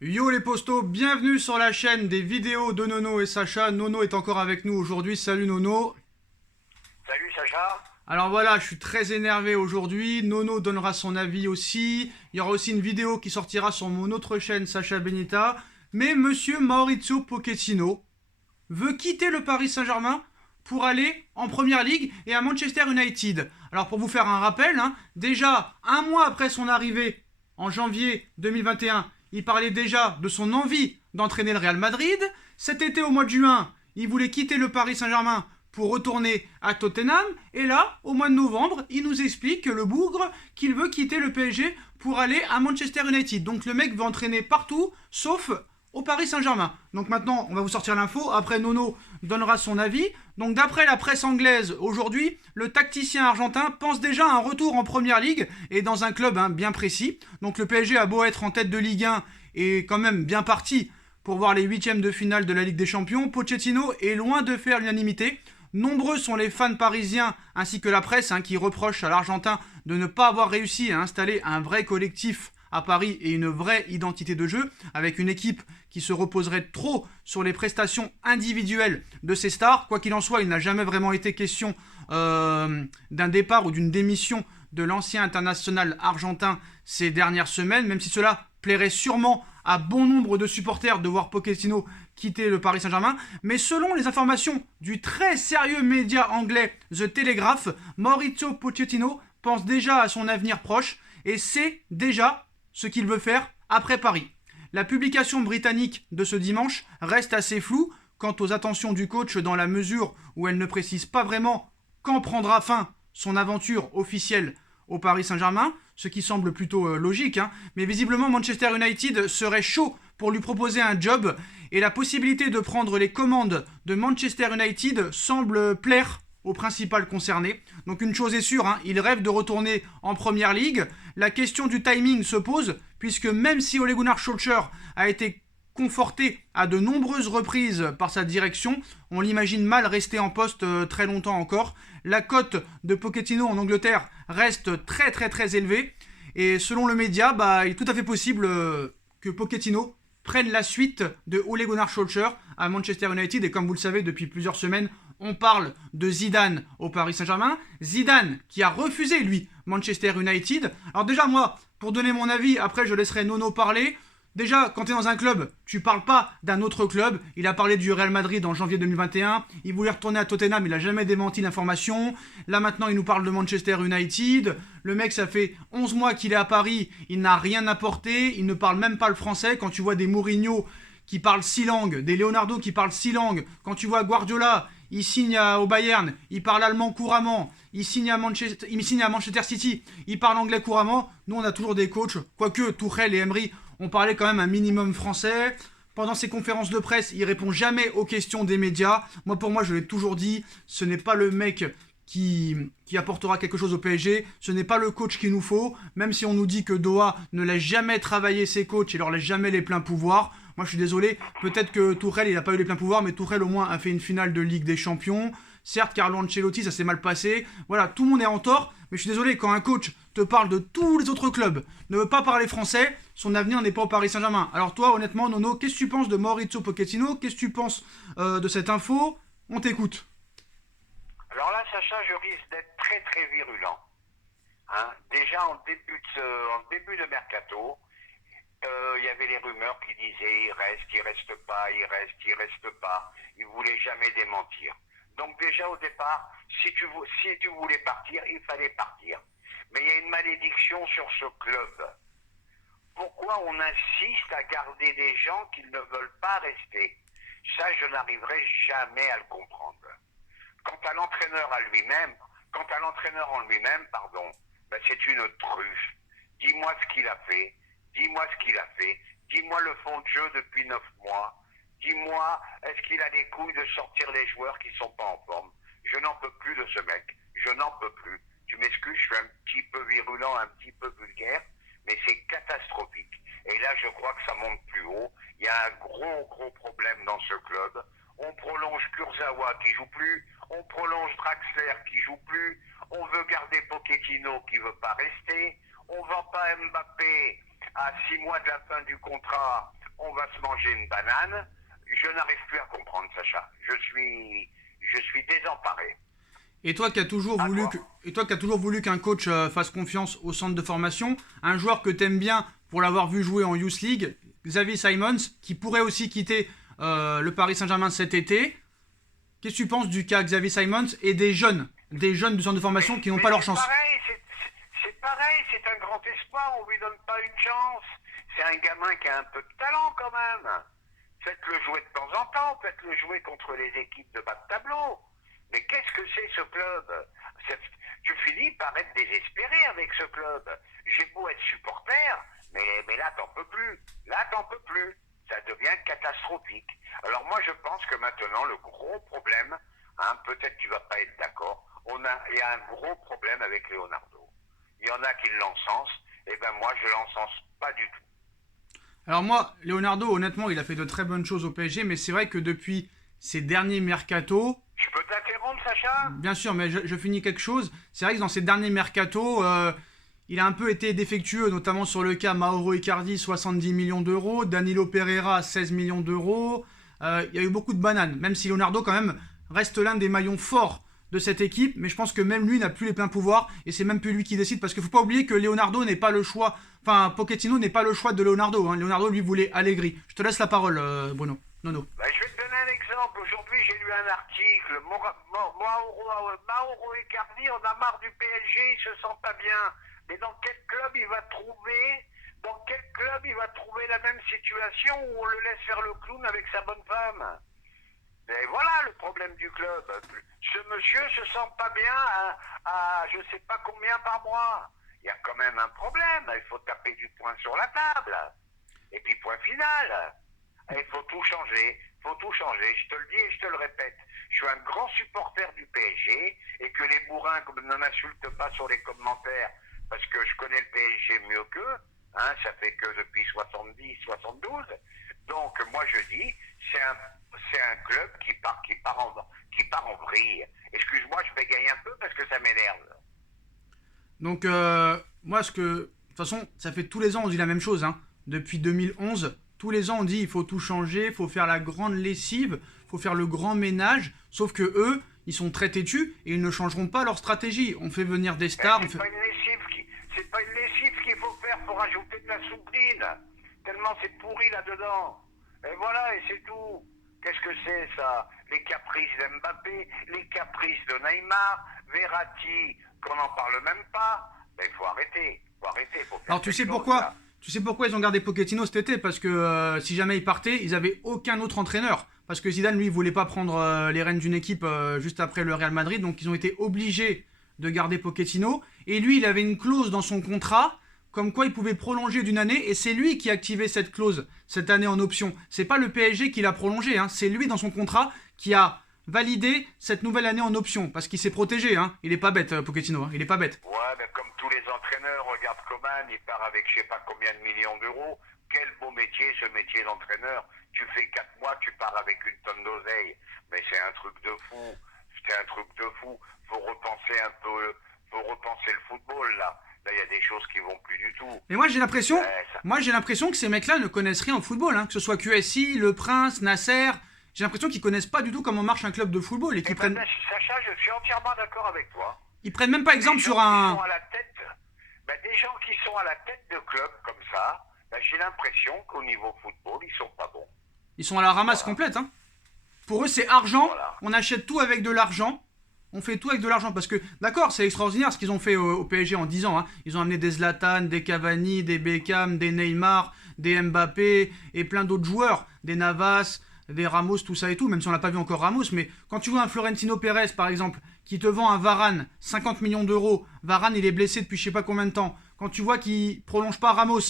Yo les postos, bienvenue sur la chaîne des vidéos de Nono et Sacha. Nono est encore avec nous aujourd'hui. Salut Nono. Salut Sacha. Alors voilà, je suis très énervé aujourd'hui. Nono donnera son avis aussi. Il y aura aussi une vidéo qui sortira sur mon autre chaîne Sacha Benita. Mais monsieur Maurizio Pochettino veut quitter le Paris Saint-Germain pour aller en Première Ligue et à Manchester United. Alors pour vous faire un rappel, déjà un mois après son arrivée en janvier 2021, il parlait déjà de son envie d'entraîner le Real Madrid. Cet été au mois de juin, il voulait quitter le Paris Saint-Germain pour retourner à Tottenham. Et là, au mois de novembre, il nous explique que le bougre qu'il veut quitter le PSG pour aller à Manchester United. Donc le mec veut entraîner partout, sauf au Paris Saint-Germain. Donc maintenant, on va vous sortir l'info. Après, Nono donnera son avis. Donc d'après la presse anglaise aujourd'hui, le tacticien argentin pense déjà à un retour en Première Ligue et dans un club bien précis. Donc le PSG a beau être en tête de Ligue 1 et quand même bien parti pour voir les huitièmes de finale de la Ligue des Champions, Pochettino est loin de faire l'unanimité. Nombreux sont les fans parisiens ainsi que la presse qui reprochent à l'Argentin de ne pas avoir réussi à installer un vrai collectif à Paris et une vraie identité de jeu, avec une équipe qui se reposerait trop sur les prestations individuelles de ses stars. Quoi qu'il en soit, il n'a jamais vraiment été question d'un départ ou d'une démission de l'ancien international argentin ces dernières semaines, même si cela plairait sûrement à bon nombre de supporters de voir Pochettino quitter le Paris Saint-Germain. Mais selon les informations du très sérieux média anglais The Telegraph, Maurizio Pochettino pense déjà à son avenir proche et sait déjà ce qu'il veut faire après Paris. La publication britannique de ce dimanche reste assez floue quant aux attentions du coach dans la mesure où elle ne précise pas vraiment quand prendra fin son aventure officielle au Paris Saint-Germain, ce qui semble plutôt logique, mais visiblement Manchester United serait chaud pour lui proposer un job et la possibilité de prendre les commandes de Manchester United semble plaire au principal concerné. Donc une chose est sûre, il rêve de retourner en Première Ligue. La question du timing se pose, puisque même si Ole Gunnar Solskjaer a été conforté à de nombreuses reprises par sa direction, on l'imagine mal rester en poste très longtemps encore. La cote de Pochettino en Angleterre reste très très très élevée, et selon le média, il est tout à fait possible que Pochettino prenne la suite de Ole Gunnar Solskjaer à Manchester United. Et comme vous le savez, depuis plusieurs semaines, on parle de Zidane au Paris Saint-Germain. Zidane qui a refusé, lui, Manchester United. Alors déjà, moi, pour donner mon avis, après je laisserai Nono parler. Déjà, quand tu es dans un club, tu parles pas d'un autre club. Il a parlé du Real Madrid en janvier 2021. Il voulait retourner à Tottenham, il a jamais démenti l'information. Là maintenant, il nous parle de Manchester United. Le mec, ça fait 11 mois qu'il est à Paris, il n'a rien apporté. Il ne parle même pas le français. Quand tu vois des Mourinho qui parlent 6 langues, des Leonardo qui parlent 6 langues, quand tu vois Guardiola, il signe au Bayern, il parle allemand couramment, il signe à Manchester City, il parle anglais couramment. Nous, on a toujours des coachs, quoique Tuchel et Emery ont parlé quand même un minimum français. Pendant ses conférences de presse, il répond jamais aux questions des médias. Pour moi, je l'ai toujours dit, ce n'est pas le mec qui apportera quelque chose au PSG. Ce n'est pas le coach qu'il nous faut, même si on nous dit que Doha ne laisse jamais travailler ses coachs et leur laisse jamais les pleins pouvoirs. Moi, je suis désolé, peut-être que Tuchel, il n'a pas eu les pleins pouvoirs, mais Tuchel, au moins, a fait une finale de Ligue des Champions. Certes, Carlo Ancelotti, ça s'est mal passé. Voilà, tout le monde est en tort, mais je suis désolé, quand un coach te parle de tous les autres clubs, ne veut pas parler français, son avenir n'est pas au Paris Saint-Germain. Alors toi, honnêtement, Nono, qu'est-ce que tu penses de Maurizio Pochettino? Qu'est-ce que tu penses de cette info? On t'écoute. Alors là, Sacha, je risque d'être très très virulent. Déjà en début de mercato, il y avait les rumeurs qui disaient il reste pas, il reste pas. Il voulait jamais démentir. Donc déjà au départ, si tu voulais partir, il fallait partir. Mais il y a une malédiction sur ce club. Pourquoi on insiste à garder des gens qui ne veulent pas rester? Ça, je n'arriverai jamais à le comprendre. Quant à l'entraîneur en lui-même, c'est une truffe. Dis-moi ce qu'il a fait. Dis-moi le fond de jeu depuis 9 mois. Dis-moi, est-ce qu'il a les couilles de sortir les joueurs qui sont pas en forme? Je n'en peux plus de ce mec. Je n'en peux plus. Tu m'excuses, je suis un petit peu virulent, un petit peu vulgaire, mais c'est catastrophique. Et là, je crois que ça monte plus haut. Il y a un gros problème dans ce club. On prolonge Kurzawa qui joue plus, on prolonge Draxler qui joue plus, on veut garder Pochettino qui veut pas rester, on vend pas Mbappé à 6 mois de la fin du contrat on va se manger une banane. Je n'arrive plus à comprendre, Sacha. Je suis désemparé. Et toi qui as toujours voulu qu'un coach fasse confiance au centre de formation, un joueur que t'aimes bien pour l'avoir vu jouer en Youth League, Xavi Simons, qui pourrait aussi quitter le Paris Saint-Germain cet été. Qu'est-ce que tu penses du cas Xavi Simons et des jeunes du centre de formation qui n'ont pas leur chance? C'est pareil, c'est un grand espoir, on lui donne pas une chance. C'est un gamin qui a un peu de talent quand même. Faites-le jouer de temps en temps, faites-le jouer contre les équipes de bas de tableau. Mais qu'est-ce que c'est ce club? Tu finis par être désespéré avec ce club. J'ai beau être supporter, mais là t'en peux plus. Là t'en peux plus. Ça devient catastrophique. Alors moi je pense que maintenant le gros problème, peut-être tu vas pas être d'accord, il y a un gros problème avec Leonardo. Il y en a qui l'encensent, et ben moi je l'encense pas du tout. Alors moi, Leonardo, honnêtement, il a fait de très bonnes choses au PSG, mais c'est vrai que depuis ces derniers mercatos... Je peux t'interrompre, Sacha? Bien sûr, mais je finis quelque chose. C'est vrai que dans ces derniers mercatos, il a un peu été défectueux, notamment sur le cas Mauro Icardi, 70 millions d'euros, Danilo Pereira, 16 millions d'euros. Il y a eu beaucoup de bananes, même si Leonardo, quand même, reste l'un des maillons forts de cette équipe, mais je pense que même lui n'a plus les pleins pouvoirs, et c'est même plus lui qui décide, parce qu'il ne faut pas oublier que Leonardo n'est pas le choix, enfin, Pochettino n'est pas le choix de Leonardo, hein. Leonardo, lui, voulait Allegri. Je te laisse la parole, Bruno. Nono. Je vais te donner un exemple. Aujourd'hui, j'ai lu un article. Mauro Icardi, on a marre du PSG, il se sent pas bien. Mais dans quel club il va trouver la même situation où on le laisse faire le clown avec sa bonne femme? Et voilà le problème du club. Ce monsieur se sent pas bien à je sais pas combien par mois. Il y a quand même un problème. Il faut taper du poing sur la table. Et puis point final. Il faut tout changer. Je te le dis et je te le répète. Je suis un grand supporter du PSG et que les bourrins ne m'insultent pas sur les commentaires parce que je connais le PSG mieux qu'eux. Ça fait que depuis 70, 72. Donc moi je dis, c'est un club qui part en vrille. Excuse-moi, je bégaye un peu parce que ça m'énerve. Donc moi, de toute façon, ça fait tous les ans on dit la même chose. Depuis 2011, tous les ans on dit il faut tout changer, il faut faire la grande lessive, il faut faire le grand ménage. Sauf que eux, ils sont très têtus et ils ne changeront pas leur stratégie. On fait venir des stars. C'est pas une lessive qu'il faut faire pour ajouter de la soupline. Tellement c'est pourri là-dedans. Et voilà, et c'est tout. Qu'est-ce que c'est ça? Les caprices d'Mbappé, les caprices de Neymar, Verratti, qu'on n'en parle même pas. Mais il faut arrêter. Alors tu sais pourquoi? Tu sais pourquoi ils ont gardé Pochettino cet été? Parce que si jamais il partait, ils avaient aucun autre entraîneur. Parce que Zidane, lui, il voulait pas prendre les rênes d'une équipe juste après le Real Madrid. Donc ils ont été obligés de garder Pochettino. Et lui, il avait une clause dans son contrat comme quoi il pouvait prolonger d'une année, et c'est lui qui a activé cette clause, cette année en option. C'est pas le PSG qui l'a prolongé, c'est lui dans son contrat qui a validé cette nouvelle année en option, parce qu'il s'est protégé, il est pas bête, Pochettino, il est pas bête. Ouais, mais comme tous les entraîneurs, regarde Coman, il part avec je sais pas combien de millions d'euros. Quel beau métier, ce métier d'entraîneur. Tu fais 4 mois, tu pars avec une tonne d'oseille. Mais c'est un truc de fou. Faut repenser un peu, le football, là. Là, il y a des choses qui vont plus du tout. Mais moi, j'ai l'impression que ces mecs-là ne connaissent rien au football, que ce soit QSI, Le Prince, Nasser. J'ai l'impression qu'ils connaissent pas du tout comment marche un club de football et qu'ils prennent. Sacha, je suis entièrement d'accord avec toi. Ils prennent même pas exemple sur un. Des gens qui sont à la tête de club comme ça, j'ai l'impression qu'au niveau football, ils sont pas bons. Ils sont à la ramasse complète. Pour eux, c'est argent. Voilà. On achète tout avec de l'argent. On fait tout avec de l'argent parce que, d'accord, c'est extraordinaire ce qu'ils ont fait au PSG en 10 ans. Ils ont amené des Zlatan, des Cavani, des Beckham, des Neymar, des Mbappé et plein d'autres joueurs. Des Navas, des Ramos, tout ça et tout, même si on n'a pas vu encore Ramos. Mais quand tu vois un Florentino Pérez, par exemple, qui te vend un Varane, 50 millions d'euros, Varane, il est blessé depuis je sais pas combien de temps. Quand tu vois qu'il prolonge pas Ramos,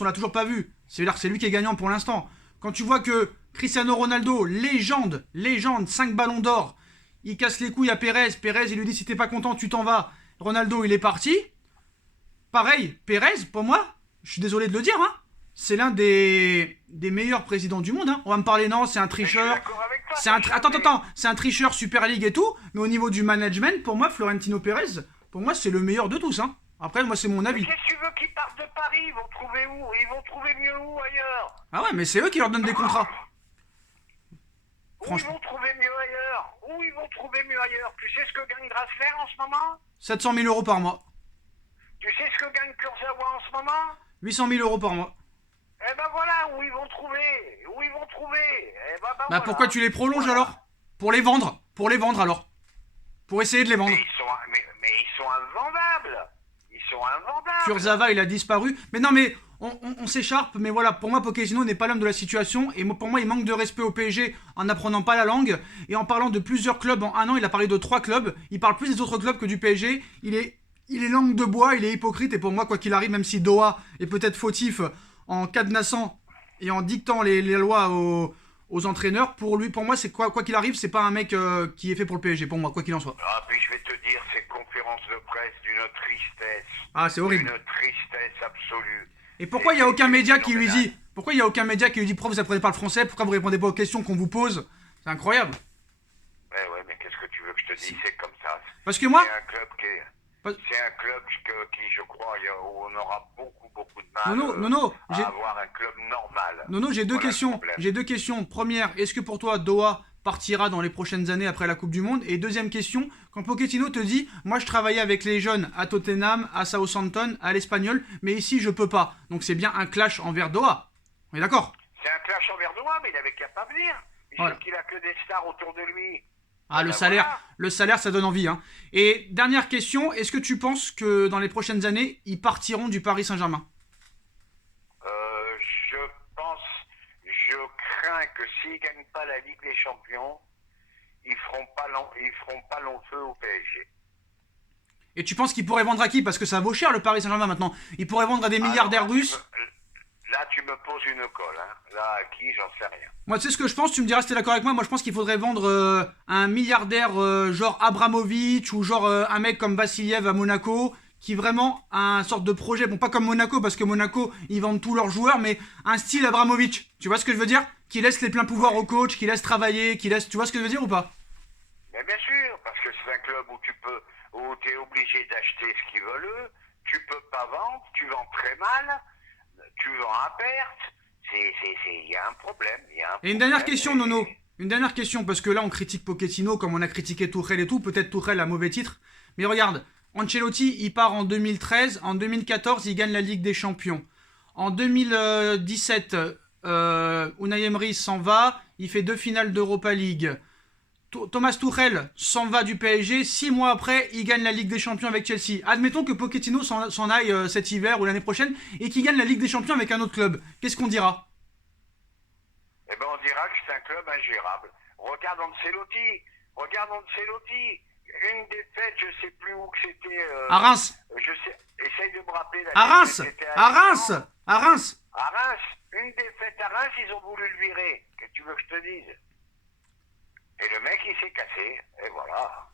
on l'a toujours pas vu. C'est-à-dire que c'est lui qui est gagnant pour l'instant. Quand tu vois que Cristiano Ronaldo, légende, 5 ballons d'or, il casse les couilles à Pérez, il lui dit si t'es pas content tu t'en vas, Ronaldo il est parti. Pareil, Pérez, pour moi, je suis désolé de le dire, c'est l'un des meilleurs présidents du monde. On va me parler, non, c'est un tricheur. C'est un tricheur Super League et tout, mais au niveau du management, pour moi, Florentino Pérez, pour moi, c'est le meilleur de tous. Après, moi, c'est mon Mais avis. qu'est-ce que tu veux qu'ils partent de Paris? Ils vont trouver où? Ils vont trouver mieux où ailleurs? Ah ouais, mais c'est eux qui leur donnent des contrats. Où ils Franchement. vont trouver mieux ailleurs? Où ils vont trouver mieux ailleurs? Tu sais ce que gagne Grasler en ce moment? 700 000 euros par mois. Tu sais ce que gagne Kurzawa en ce moment? 800 000 euros par mois. Eh ben voilà, où ils vont trouver? Où ils vont trouver? Eh ben Bah voilà. pourquoi tu les prolonges Voilà. alors? Pour les vendre. Pour les vendre alors. Pour essayer de les vendre. Mais ils sont invendables. Ils sont invendables. Kurzawa, il a disparu. Mais non, mais on s'écharpe. Mais voilà, pour moi, Pochettino n'est pas l'homme de la situation. Et pour moi, il manque de respect au PSG en n'apprenant pas la langue. Et en parlant de plusieurs clubs en un an, il a parlé de 3 clubs. Il parle plus des autres clubs que du PSG. Il est langue de bois, il est hypocrite. Et pour moi, quoi qu'il arrive, même si Doha est peut-être fautif en cadenassant et en dictant les lois aux entraîneurs, pour moi, c'est quoi qu'il arrive, c'est pas un mec qui est fait pour le PSG. Pour moi, quoi qu'il en soit. Ah, puis je vais te dire, ces conférences de presse d'une tristesse. Ah, c'est horrible. Une tristesse absolue. Et pourquoi il n'y a aucun média qui lui phénoménal. dit Pourquoi il y a aucun média qui lui dit pourquoi vous apprenez pas le français, pourquoi vous répondez pas aux questions qu'on vous pose? C'est incroyable. Ouais, mais qu'est-ce que tu veux que je te dise? C'est comme ça. Parce que moi, C'est un club qui est... Pas- C'est un club qui, je crois, où on aura beaucoup de mal Nono, à avoir un club normal. Nono, j'ai deux Voilà le questions. problème. J'ai deux questions. Première, est-ce que pour toi Doha partira dans les prochaines années après la Coupe du Monde? Et deuxième question, quand Pochettino te dit, moi je travaillais avec les jeunes à Tottenham, à Southampton, à l'Espagnol, mais ici je peux pas. Donc c'est bien un clash envers Doha. On est d'accord? C'est un clash envers Doha, mais il avait qu'à pas venir. Il Voilà. sait qu'il a que des stars autour de lui. Ah, Ben voilà. le salaire, ça donne envie. Hein. Et dernière question, est-ce que tu penses que dans les prochaines années, ils partiront du Paris Saint-Germain? Je pense, je crains que s'ils gagnent pas la Ligue des Champions, ils feront pas long feu au PSG. Et tu penses qu'ils pourraient vendre à qui? Parce que ça vaut cher le Paris Saint-Germain maintenant. Ils pourraient vendre à des milliardaires Alors, russes. Là, tu me poses une colle. Hein. Là, à qui, j'en sais rien. Moi, tu sais ce que je pense? Tu me diras si t'es d'accord avec moi. Moi, je pense qu'il faudrait vendre un milliardaire genre Abramovich ou genre un mec comme Vassiliev à Monaco qui vraiment a un sorte de projet. Bon, pas comme Monaco parce que Monaco, ils vendent tous leurs joueurs, mais un style Abramovich. Tu vois ce que je veux dire? Qui laisse les pleins pouvoirs au coach, qui laisse travailler, qui laisse... Tu vois ce que je veux dire ou pas? Mais bien sûr, parce que c'est un club où tu es obligé d'acheter ce qu'ils veulent eux. Tu peux pas vendre, tu vends très mal, tu vends à perte. Il y a un problème. Et une dernière question, Nono. Une dernière question, parce que là, on critique Pochettino comme on a critiqué Tuchel et tout. Peut-être Tuchel a mauvais titre. Mais regarde, Ancelotti, il part en 2013. En 2014, il gagne la Ligue des Champions. En 2017, Unai Emery s'en va. Il fait 2 finales d'Europa League. Thomas Tuchel s'en va du PSG. 6 mois après, il gagne la Ligue des Champions avec Chelsea. Admettons que Pochettino s'en aille cet hiver ou l'année prochaine et qu'il gagne la Ligue des Champions avec un autre club. Qu'est-ce qu'on dira? Eh ben, on dira que c'est un club ingérable. Regarde Ancelotti. Une défaite, je sais plus où que c'était. À Reims. Essaye de me rappeler. À Reims. À Reims. À Reims. À Reims. Une défaite à Reims, ils ont voulu le virer. Qu'est-ce que tu veux que je te dise? Et le mec, il s'est cassé. Et voilà.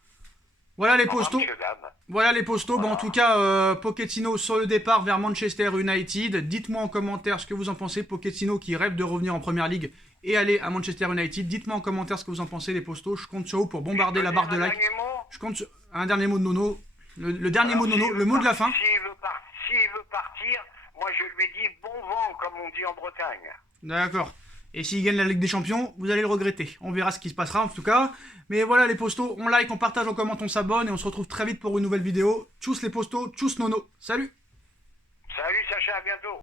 Voilà les Au revoir, postos. monsieur, dame. Voilà les postos. Voilà. Bon, en tout cas, Pochettino sur le départ vers Manchester United. Dites-moi en commentaire ce que vous en pensez. Pochettino qui rêve de revenir en Première Ligue et aller à Manchester United. Dites-moi en commentaire ce que vous en pensez, les postos. Je compte sur vous pour bombarder la barre de like. Je compte sur... Un dernier mot de Nono. Le dernier mot de Nono, le mot de la fin. S'il veut partir, moi je lui dis bon vent, comme on dit en Bretagne. D'accord. Et s'il gagne la Ligue des Champions, vous allez le regretter. On verra ce qui se passera en tout cas. Mais voilà les postos, on like, on partage, on commente, on s'abonne et on se retrouve très vite pour une nouvelle vidéo. Tchuss les postos, tchuss Nono. Salut! Salut Sacha, à bientôt.